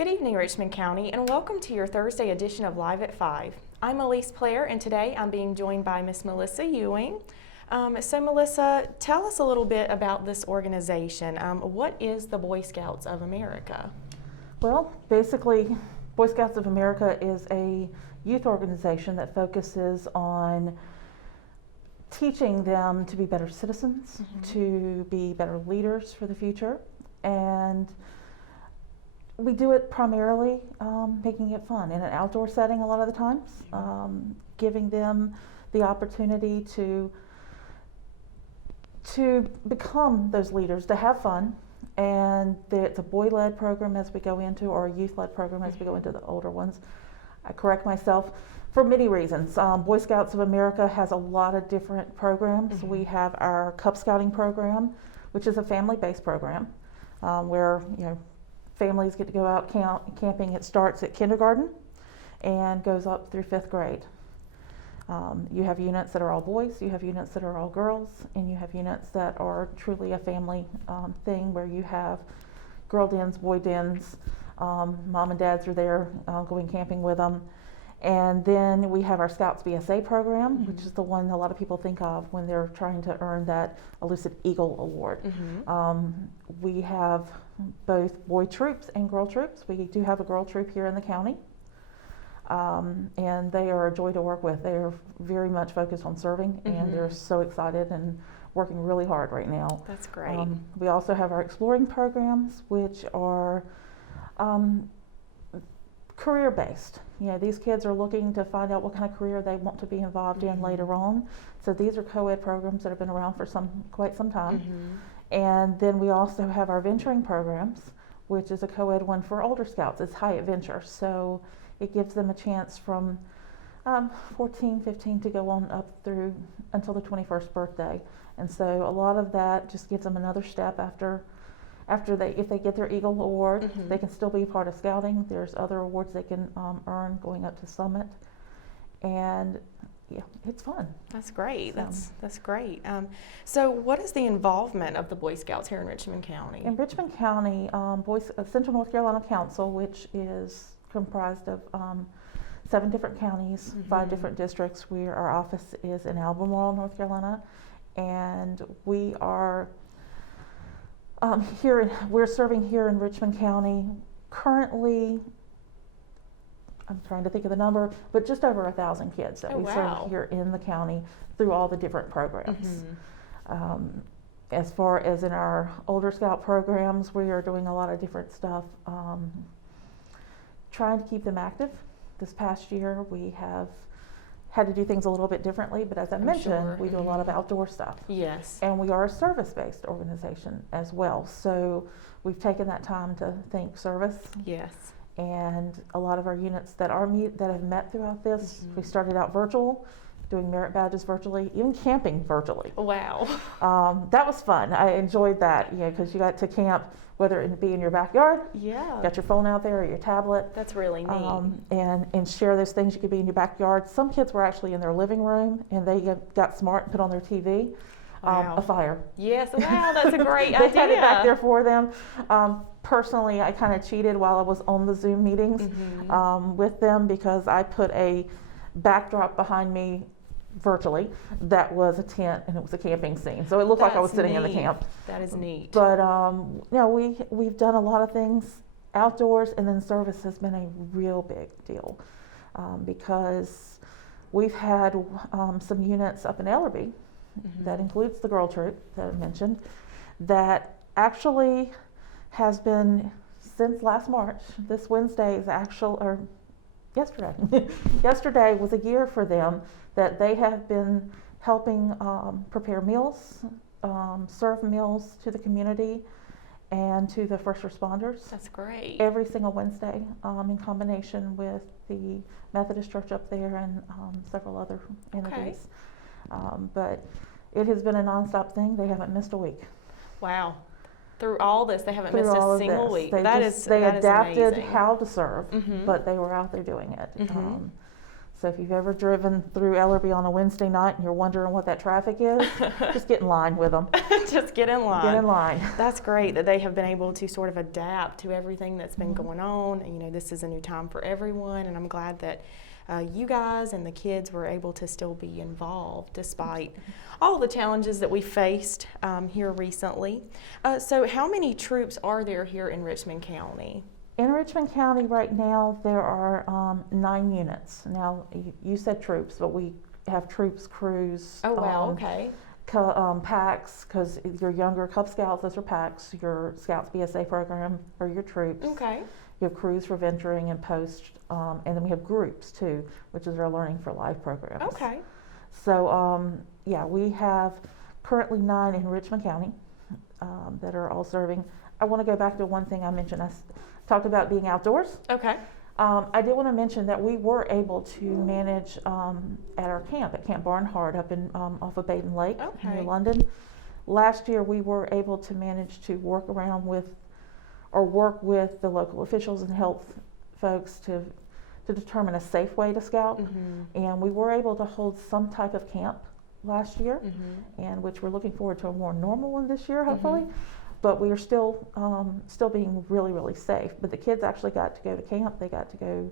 Good evening, Richmond County, and welcome to your Thursday edition of Live at 5. I'm Elise Player, and today I'm being joined by Miss Melissa Ewing. So Melissa, tell us a little bit about this organization. What is the Boy Scouts of America? Well, basically, Boy Scouts of America is a youth organization that focuses on teaching them to be better citizens, to be better leaders for the future, and we do it primarily making it fun in an outdoor setting a lot of the times, giving them the opportunity to become those leaders, to have fun. And it's a boy-led program as we go into, or a youth-led program as we go into the older ones. I correct myself for many reasons. Boy Scouts of America has a lot of different programs. We have our Cub Scouting program, which is a family-based program where families get to go out camping. It starts at kindergarten and goes up through 5th grade. You have units that are all boys, you have units that are all girls, and you have units that are truly a family thing where you have girl dens, boy dens, mom and dads are there going camping with them. And then we have our Scouts BSA program, which is the one a lot of people think of when they're trying to earn that elusive Eagle Award. We have both boy troops and girl troops. We do have a girl troop here in the county. And they are a joy to work with. They are very much focused on serving, and they're so excited and working really hard right now. That's great. We also have our exploring programs, which are career-based. These kids are looking to find out what kind of career they want to be involved in later on. So these are co-ed programs that have been around for quite some time. And then we also have our venturing programs, which is a co-ed one for older scouts. It's high adventure, so it gives them a chance from 14, 15 to go on up through until the 21st birthday. And so a lot of that just gives them another step if they get their Eagle Award, they can still be a part of scouting. There's other awards they can earn going up to Summit. And yeah, it's fun. That's great. That's great. So what is the involvement of the Boy Scouts here in Richmond County? In Richmond County, Central North Carolina Council, which is comprised of 7 different counties, 5 different districts. Our office is in Albemarle, North Carolina, and we are we're serving here in Richmond County currently. I'm trying to think of the number, but just over 1,000 kids that we serve here in the county through all the different programs. As far as in our older scout programs, we are doing a lot of different stuff, trying to keep them active. This past year, we have had to do things a little bit differently, but as I mentioned, we do a lot of outdoor stuff. Yes. And we are a service-based organization as well. So we've taken that time to think service. Yes. And a lot of our units that have met throughout this, we started out virtual, doing merit badges virtually, even camping virtually. Wow. That was fun. I enjoyed that, because you got to camp, whether it be in your backyard, got your phone out there or your tablet. That's really neat. And share those things. You could be in your backyard. Some kids were actually in their living room, and they got smart and put on their TV a fire. Yes, wow, that's a great they idea. had it back there for them. Personally, I kind of cheated while I was on the Zoom meetings with them, because I put a backdrop behind me virtually that was a tent, and it was a camping scene, so it looked like I was sitting in the camp. That is neat. But we've done a lot of things outdoors, and then service has been a real big deal, because we've had some units up in Ellerby that includes the girl troop that I mentioned, that actually has been since last March. This Wednesday is yesterday. Yesterday was a year for them that they have been helping prepare meals, serve meals to the community and to the first responders. That's great. Every single Wednesday, in combination with the Methodist Church up there and several other entities. But it has been a nonstop thing. They haven't missed a week. Wow. Through all this, they haven't missed a single week. They adapted how to serve, but they were out there doing it. So if you've ever driven through Ellerby on a Wednesday night and you're wondering what that traffic is, just get in line with them. Just get in line. Get in line. That's great that they have been able to sort of adapt to everything that's been going on. You know, this is a new time for everyone, and I'm glad that you guys and the kids were able to still be involved despite all the challenges that we faced here recently. So how many troops are there here in Richmond County? In Richmond County right now, there are 9 units. Now, you said troops, but we have troops, crews. Oh, wow, okay. Packs, because your younger Cub Scouts, those are packs. Your Scouts BSA program are your troops. Okay. You have crews for venturing and post, and then we have groups too, which is our Learning for Life programs. Okay. So, yeah, we have currently 9 in Richmond County that are all serving. I want to go back to one thing I mentioned. I talked about being outdoors. Okay. I did want to mention that we were able to manage at our camp, at Camp Barnhart up in off of Baden Lake near London. Last year we were able to manage to work with the local officials and health folks to determine a safe way to scout. And we were able to hold some type of camp last year, and which we're looking forward to a more normal one this year, hopefully. But we are still being really, really safe. But the kids actually got to go to camp. They got to go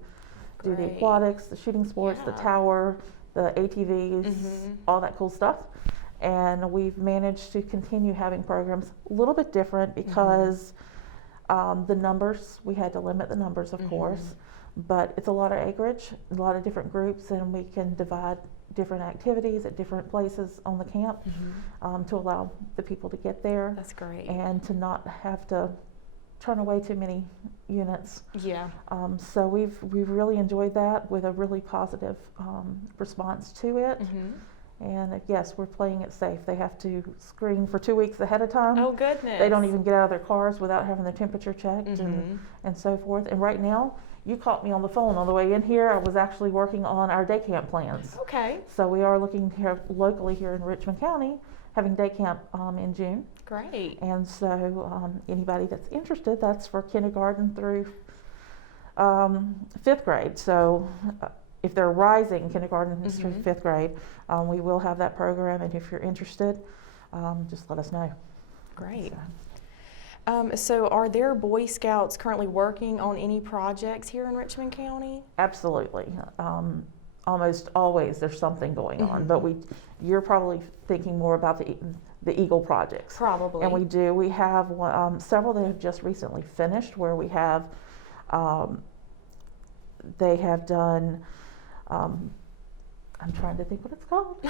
do the aquatics, the shooting sports, the tower, the ATVs, all that cool stuff. And we've managed to continue having programs a little bit different because the numbers, we had to limit the numbers, of course. But it's a lot of acreage, a lot of different groups, and we can divide different activities at different places on the camp to allow the people to get there. That's great. And to not have to turn away too many units. Yeah. So we've really enjoyed that with a really positive response to it. And yes, we're playing it safe. They have to screen for 2 weeks ahead of time. Oh, goodness. They don't even get out of their cars without having their temperature checked and so forth. And right now, you caught me on the phone on the way in here. I was actually working on our day camp plans. Okay. So we are looking here locally here in Richmond County, having day camp in June. Great. And so anybody that's interested, that's for kindergarten through 5th grade. So if they're rising kindergarten through 5th grade, we will have that program. And if you're interested, just let us know. Great. So are there Boy Scouts currently working on any projects here in Richmond County? Absolutely. Almost always there's something going on, but you're probably thinking more about the Eagle projects. Probably. And we do. We have several that have just recently finished where we have, they have done, I'm trying to think what it's called.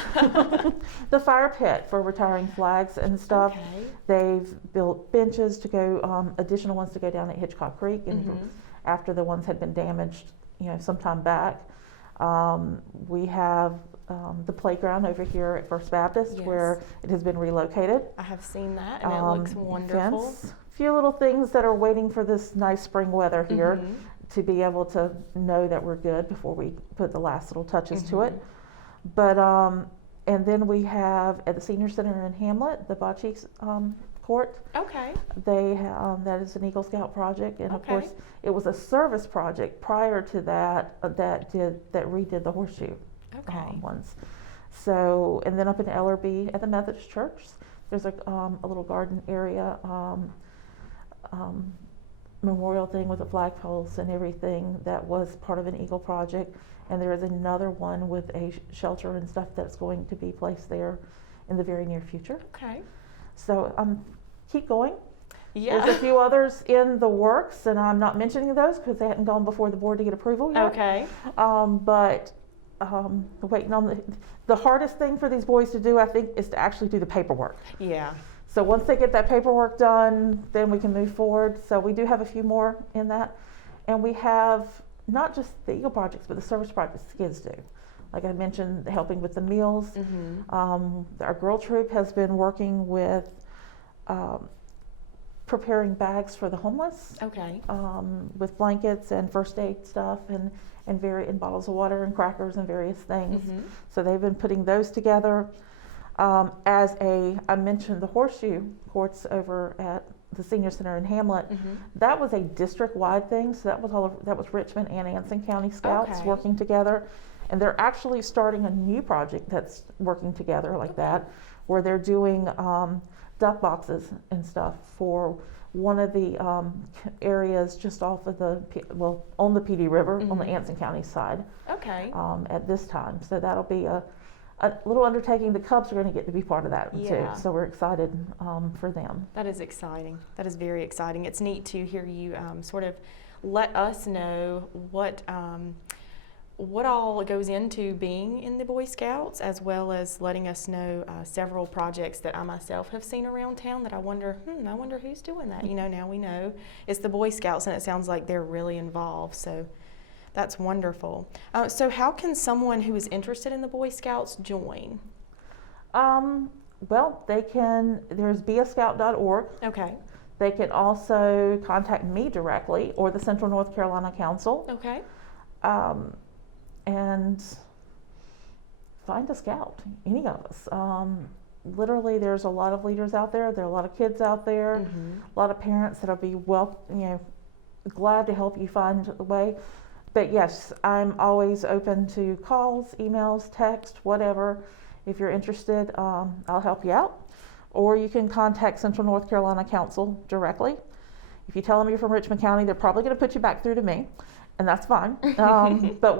The fire pit for retiring flags and stuff. Okay. They've built benches to go, additional ones to go down at Hitchcock Creek, and after the ones had been damaged, some time back. We have the playground over here at First Baptist where it has been relocated. I have seen that, and it looks wonderful. Fence, a few little things that are waiting for this nice spring weather here to be able to know that we're good before we put the last little touches to it. But and then we have at the Senior Center in Hamlet, the bocce court. Okay. They that is an Eagle Scout project, and of course it was a service project prior to that that redid the horseshoe ones. So, and then up in Ellerby at the Methodist Church, there's a little garden area, memorial thing with the flagpoles and everything that was part of an Eagle project. And there is another one with a shelter and stuff that's going to be placed there in the very near future. Okay. So keep going. Yeah. There's a few others in the works, and I'm not mentioning those because they hadn't gone before the board to get approval yet. Okay. But waiting on the hardest thing for these boys to do, I think, is to actually do the paperwork. Yeah. So once they get that paperwork done, then we can move forward. So we do have a few more in that, and we have not just the Eagle projects, but the service projects the kids do. Like I mentioned, helping with the meals. Our girl troop has been working with preparing bags for the homeless. Okay. With blankets and first aid stuff and bottles of water and crackers and various things. So they've been putting those together. I mentioned the horseshoe courts over at the Senior Center in Hamlet. That was a district-wide thing, so that was Richmond and Anson County Scouts working together, And they're actually starting a new project that's working together like that, where they're doing duck boxes and stuff for one of the areas just off of on the PD River, on the Anson County side. Okay. At this time. So that'll be a little undertaking. The Cubs are going to get to be part of that too. So we're excited for them. That is exciting. That is very exciting. It's neat to hear you sort of let us know what all goes into being in the Boy Scouts, as well as letting us know several projects that I myself have seen around town that I wonder who's doing that. You know, now we know it's the Boy Scouts, and it sounds like they're really involved. So that's wonderful. So how can someone who is interested in the Boy Scouts join? Well, they can, there's beascout.org. Okay. They can also contact me directly or the Central North Carolina Council. Okay. And find a scout, any of us. Literally, there's a lot of leaders out there. There are a lot of kids out there, a lot of parents that'll be glad to help you find a way. But yes, I'm always open to calls, emails, text, whatever. If you're interested, I'll help you out. Or you can contact Central North Carolina Council directly. If you tell them you're from Richmond County, they're probably going to put you back through to me, and that's fine. But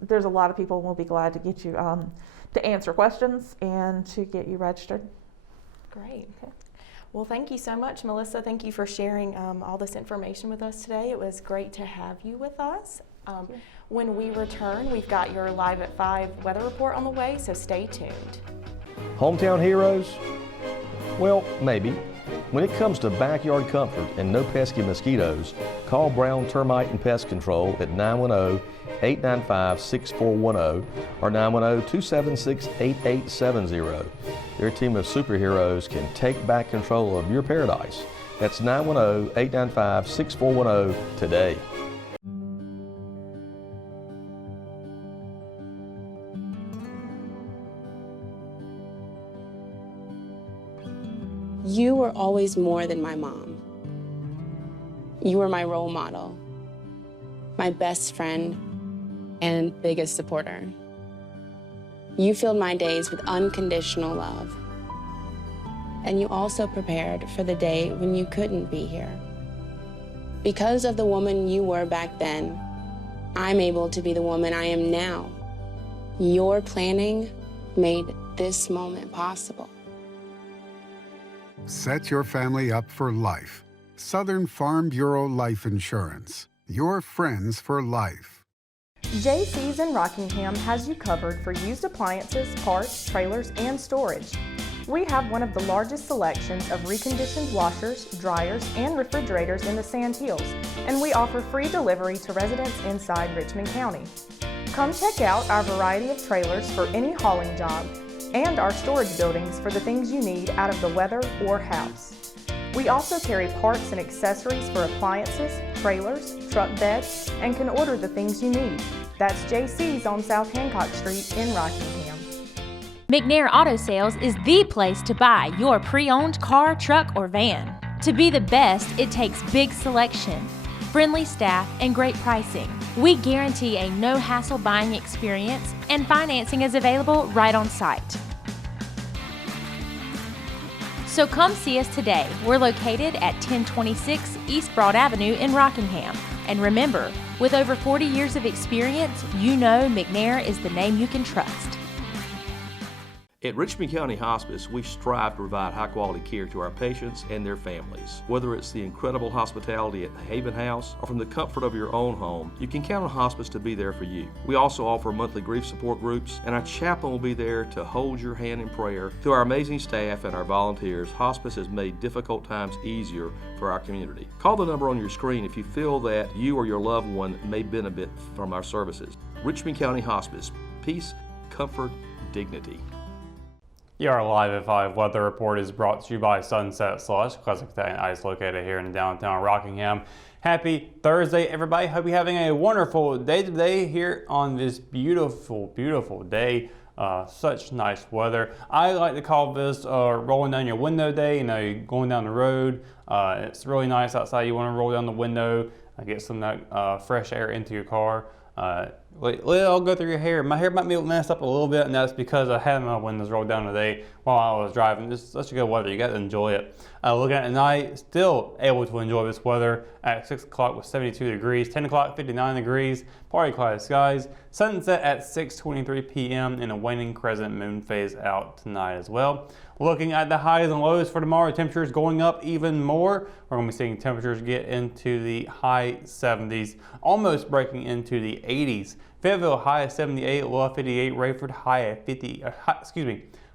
there's a lot of people, and we'll be glad to get you to answer questions and to get you registered. Great. Okay. Well, thank you so much, Melissa. Thank you for sharing all this information with us today. It was great to have you with us. When we return, we've got your Live at 5 weather report on the way, so stay tuned. Hometown heroes? Well, maybe. When it comes to backyard comfort and no pesky mosquitoes, call Brown Termite and Pest Control at 910-895-6410 or 910-276-8870. Their team of superheroes can take back control of your paradise. That's 910-895-6410 today. You were always more than my mom. You were my role model, my best friend, and biggest supporter. You filled my days with unconditional love. And you also prepared for the day when you couldn't be here. Because of the woman you were back then, I'm able to be the woman I am now. Your planning made this moment possible. Set your family up for life. Southern Farm Bureau Life Insurance. Your friends for life. JC's in Rockingham has you covered for used appliances, parts, trailers, and storage. We have one of the largest selections of reconditioned washers, dryers, and refrigerators in the Sand Hills, and we offer free delivery to residents inside Richmond County. Come check out our variety of trailers for any hauling job, and our storage buildings for the things you need out of the weather or house. We also carry parts and accessories for appliances, trailers, truck beds, and can order the things you need. That's JC's on South Hancock Street in Rockingham. McNair Auto Sales is the place to buy your pre-owned car, truck, or van. To be the best, it takes big selection, friendly staff, and great pricing. We guarantee a no-hassle buying experience, and financing is available right on site. So come see us today. We're located at 1026 East Broad Avenue in Rockingham. And remember, with over 40 years of experience, you know McNair is the name you can trust. At Richmond County Hospice, we strive to provide high-quality care to our patients and their families. Whether it's the incredible hospitality at the Haven House or from the comfort of your own home, you can count on hospice to be there for you. We also offer monthly grief support groups, and our chaplain will be there to hold your hand in prayer. Through our amazing staff and our volunteers, hospice has made difficult times easier for our community. Call the number on your screen if you feel that you or your loved one may benefit from our services. Richmond County Hospice. Peace, comfort, dignity. Your Live at 5 weather report is brought to you by Sunset Slush, classic Italian ice located here in downtown Rockingham. Happy Thursday, everybody. Hope you're having a wonderful day today here on this beautiful, beautiful day. Such nice weather. I like to call this rolling down your window day. You know, you're going down the road. It's really nice outside. You want to roll down the window, get some fresh air into your car. I'll go through your hair. My hair might be messed up a little bit, and that's because I had my windows rolled down today while I was driving. It's such a good weather. You got to enjoy it. Looking at the night, still able to enjoy this weather. At 6 o'clock with 72 degrees, 10 o'clock 59 degrees, partly cloudy skies. Sunset at 6:23 p.m. and a waning crescent moon phase out tonight as well. Looking at the highs and lows for tomorrow, temperatures going up even more. We're going to be seeing temperatures get into the high 70s, almost breaking into the 80s. Fayetteville high at 78, low at 58. Rayford high at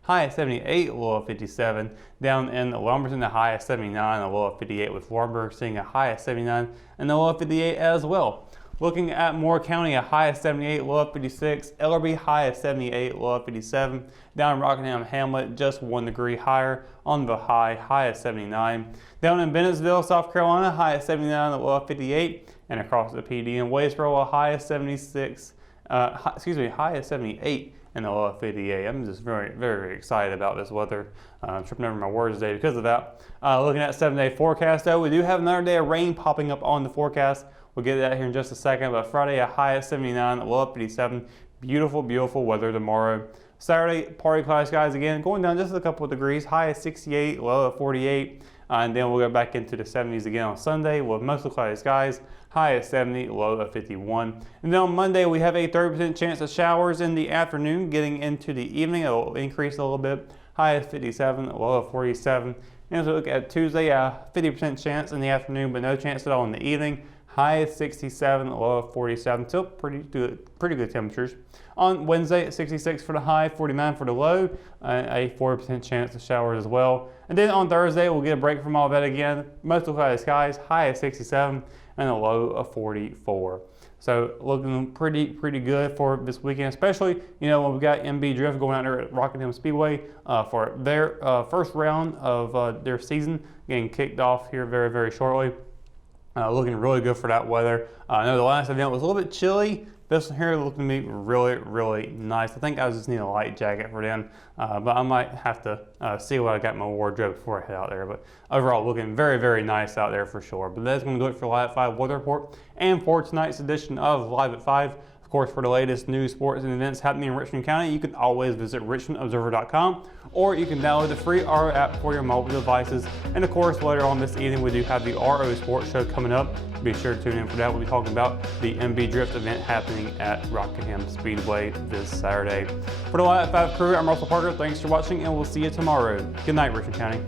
high at 78, low at 57. Down in Lumberton, the high at 79, a low at 58, with Warburg seeing a high at 79 and a low at 58 as well. Looking at Moore County, a high of 78, low of 56. Ellerby, high of 78, low of 57. Down in Rockingham Hamlet, just 1 degree higher on the high of 79. Down in Bennettsville, South Carolina, high of 79, low of 58. And across the PD in Wadesboro, a high of 76, high of 78 and a low of 58. I'm just very, very excited about this weather. I'm tripping over my words today because of that. Looking at 7-day forecast though, we do have another day of rain popping up on the forecast. We'll get to that here in just a second, but Friday a high of 79, a low of 57. Beautiful, beautiful weather tomorrow. Saturday, partly cloudy skies again, going down just a couple of degrees, high of 68, low of 48. And then we'll go back into the 70s again on Sunday with mostly cloudy skies, high of 70, low of 51. And then on Monday, we have a 30% chance of showers in the afternoon. Getting into the evening, it will increase a little bit, high of 57, low of 47. And as we look at Tuesday, a 50% chance in the afternoon, but no chance at all in the evening. High of 67, low of 47, still pretty good temperatures. On Wednesday at 66 for the high, 49 for the low, a 40% chance of showers as well. And then on Thursday, we'll get a break from all that again. Mostly cloudy skies, high of 67 and a low of 44. So looking pretty good for this weekend, especially, when we've got MB Drift going out there at Rockingham Speedway for their first round of their season, getting kicked off here very, very shortly. Looking really good for that weather. I know the last event was a little bit chilly. This one here looking to be really, really nice. I think I just need a light jacket for then, but I might have to see what I got in my wardrobe before I head out there. But overall, looking very, very nice out there for sure. But that's going to do it for Live at 5 Weather Report and for tonight's edition of Live at 5. Of course, for the latest news, sports, and events happening in Richmond County, you can always visit richmondobserver.com, or you can download the free RO app for your mobile devices. And of course, later on this evening, we do have the RO Sports Show coming up. Be sure to tune in for that. We'll be talking about the MB Drift event happening at Rockingham Speedway this Saturday. For the Live at 5 crew, I'm Russell Parker. Thanks for watching, and we'll see you tomorrow. Good night, Richmond County.